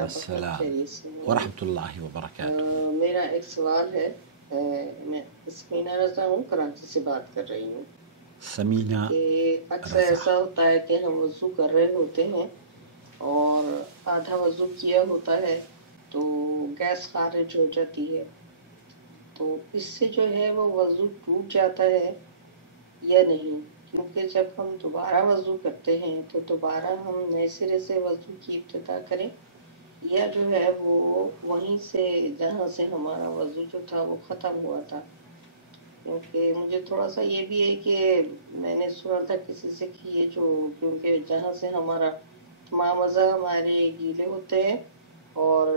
السلام خیریت سے ہوں۔ ورحمۃ اللہ وبرکاتہ۔ میرا ایک سوال ہے، میں سمینہ رضا ہوں، کراچی سے بات کر رہی ہوں سمینہ کہ اکثر رضا، ایسا ہوتا ہے کہ ہم وضو کر رہے ہوتے ہیں اور آدھا وضو کیا ہوتا ہے تو گیس خارج ہو جاتی ہے، تو اس سے جو ہے وہ وضو ٹوٹ جاتا ہے یا نہیں؟ کیونکہ جب ہم دوبارہ وضو کرتے ہیں تو دوبارہ ہم نئے سرے سے وضو کی ابتدا کریں یا جو ہے وہ وہیں سے جہاں سے ہمارا وضو جو تھا وہ ختم ہوا تھا؟ کیونکہ مجھے تھوڑا سا یہ بھی ہے کہ میں نے سنا تھا کسی سے کہ یہ جو کیونکہ جہاں سے ہمارا تمام اعضاء ہمارے گیلے ہوتے ہیں اور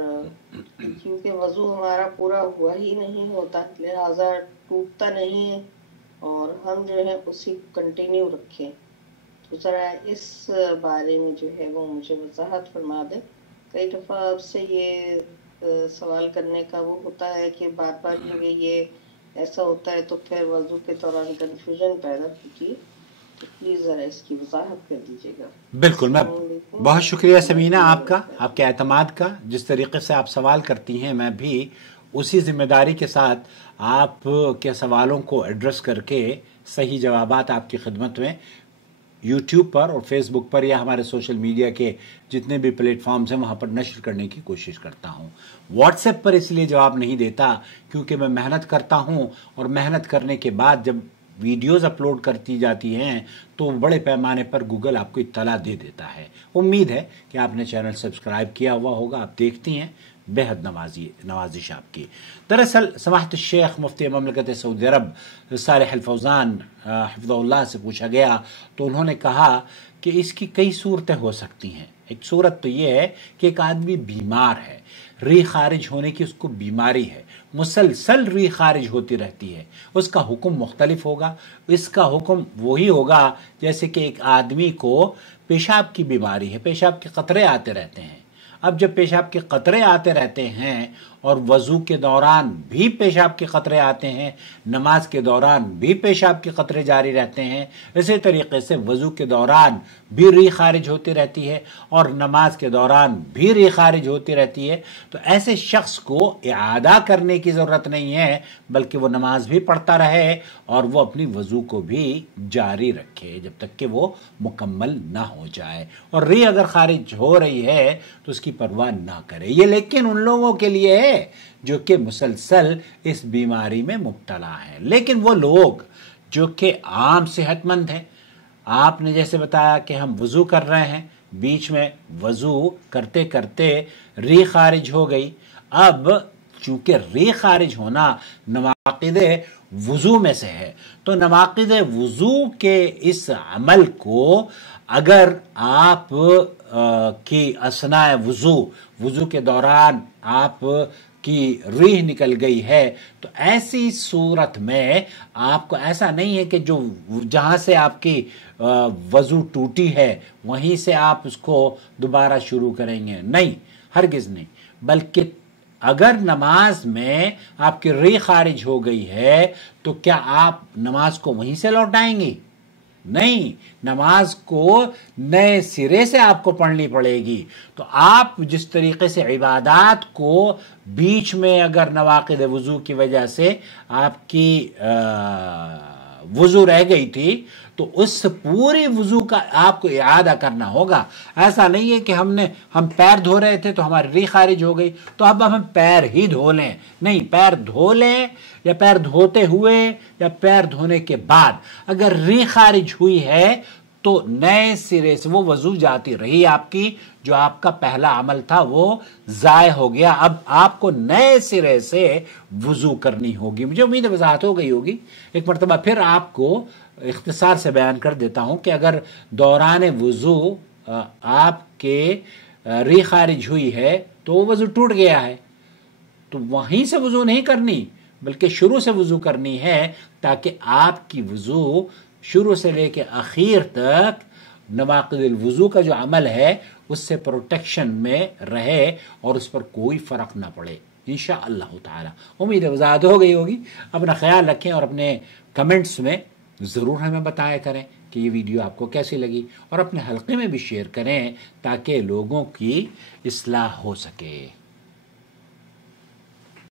کیونکہ وضو ہمارا پورا ہوا ہی نہیں ہوتا لہٰذا ٹوٹتا نہیں ہے اور ہم جو ہے اسی کنٹینیو رکھیں، تو ذرا اس بارے میں جو ہے وہ مجھے وضاحت فرما دیں۔ کئی دفعہ آپ سے یہ سوال کرنے کا وہ ہوتا ہے کہ بار بار جو ہے یہ ایسا ہوتا ہے تو پھر وضو کے دوران کنفیوژن پیدا ہوتی ہے، تو پلیز ذرا اس کی وضاحت کر دیجیے گا۔ بالکل، میں السلام علیکم بہت شکریہ ورحمۃ سمینہ اللہ آپ کا، وبرکاتہ۔ آپ کے اعتماد کا۔ جس طریقے سے آپ سوال کرتی ہیں میں بھی اسی ذمہ داری کے ساتھ آپ کے سوالوں کو ایڈریس کر کے صحیح جوابات آپ کی خدمت میں یوٹیوب پر اور فیس بک پر یا ہمارے سوشل میڈیا کے جتنے بھی پلیٹ فارمز ہیں وہاں پر نشر کرنے کی کوشش کرتا ہوں۔ واٹس ایپ پر اس لیے جواب نہیں دیتا کیونکہ میں محنت کرتا ہوں اور محنت کرنے کے بعد جب ویڈیوز اپلوڈ کرتی جاتی ہیں تو بڑے پیمانے پر گوگل آپ کو اطلاع دے دیتا ہے۔ امید ہے کہ آپ نے چینل سبسکرائب کیا ہوا ہوگا، آپ دیکھتی ہیں، بے حد نوازش آپ کی۔ دراصل سماحت الشیخ مفتی مملکت سعودی عرب صالح الفوزان حفظہ اللہ سے پوچھا گیا تو انہوں نے کہا کہ اس کی کئی صورتیں ہو سکتی ہیں۔ ایک صورت تو یہ ہے کہ ایک آدمی بیمار ہے، ری خارج ہونے کی اس کو بیماری ہے، مسلسل ری خارج ہوتی رہتی ہے، اس کا حکم مختلف ہوگا۔ اس کا حکم وہی ہوگا جیسے کہ ایک آدمی کو پیشاب کی بیماری ہے، پیشاب کے قطرے آتے رہتے ہیں۔ اب جب پیشاب کے قطرے آتے رہتے ہیں اور وضو کے دوران بھی پیشاب کے قطرے آتے ہیں، نماز کے دوران بھی پیشاب کے قطرے جاری رہتے ہیں، اسی طریقے سے وضو کے دوران بھی ری خارج ہوتی رہتی ہے اور نماز کے دوران بھی ری خارج ہوتی رہتی ہے، تو ایسے شخص کو اعادہ کرنے کی ضرورت نہیں ہے، بلکہ وہ نماز بھی پڑھتا رہے اور وہ اپنی وضو کو بھی جاری رکھے جب تک کہ وہ مکمل نہ ہو جائے، اور ری اگر خارج ہو رہی ہے تو اس کی پرواہ نہ کرے۔ یہ لیکن ان لوگوں کے لیے ہے جو کہ مسلسل اس بیماری میں مبتلا ہیں، لیکن وہ لوگ جو کہ عام صحت مند ہیں، آپ نے جیسے بتایا کہ ہم وضو کر رہے ہیں، بیچ میں وضو کرتے کرتے ری خارج ہو گئی، اب چونکہ ری خارج ہونا نواقض وضو میں سے ہے تو نواقض وضو کے اس عمل کو اگر آپ کی اثناء وضو کے دوران آپ کی ریح نکل گئی ہے تو ایسی صورت میں آپ کو ایسا نہیں ہے کہ جو جہاں سے آپ کی وضو ٹوٹی ہے وہیں سے آپ اس کو دوبارہ شروع کریں گے، نہیں، ہرگز نہیں، بلکہ اگر نماز میں آپ کی ریح خارج ہو گئی ہے تو کیا آپ نماز کو وہیں سے لوٹائیں گی؟ نہیں، نماز کو نئے سرے سے آپ کو پڑھنی پڑے گی۔ تو آپ جس طریقے سے عبادات کو بیچ میں اگر نواقض وضو کی وجہ سے آپ کی وضو رہ گئی تھی تو اس پوری وضو کا آپ کو اعادہ کرنا ہوگا۔ ایسا نہیں ہے کہ ہم پیر دھو رہے تھے تو ہماری ریح خارج ہو گئی تو اب ہم پیر ہی دھو لیں، نہیں، پیر دھو لیں یا پیر دھوتے ہوئے یا پیر دھونے کے بعد اگر ریح خارج ہوئی ہے تو نئے سرے سے وہ وضو جاتی رہی آپ کی، جو آپ کا پہلا عمل تھا وہ ضائع ہو گیا، اب آپ کو نئے سرے سے وضو کرنی ہوگی۔ مجھے امید ہے وضاحت ہو گئی ہوگی۔ ایک مرتبہ پھر آپ کو اختصار سے بیان کر دیتا ہوں کہ اگر دوران وضو آپ کے ریح خارج ہوئی ہے تو وہ وضو ٹوٹ گیا ہے تو وہیں سے وضو نہیں کرنی بلکہ شروع سے وضو کرنی ہے تاکہ آپ کی وضو شروع سے لے کے اخیر تک نواقض الوضو کا جو عمل ہے اس سے پروٹیکشن میں رہے اور اس پر کوئی فرق نہ پڑے انشاءاللہ تعالی۔ امید ہے وضاحت ہو گئی ہوگی۔ اپنا خیال رکھیں اور اپنے کمنٹس میں ضرور ہمیں بتایا کریں کہ کہ یہ ویڈیو آپ کو کیسی لگی، اور اپنے حلقے میں بھی شیئر کریں تاکہ لوگوں کی اصلاح ہو سکے۔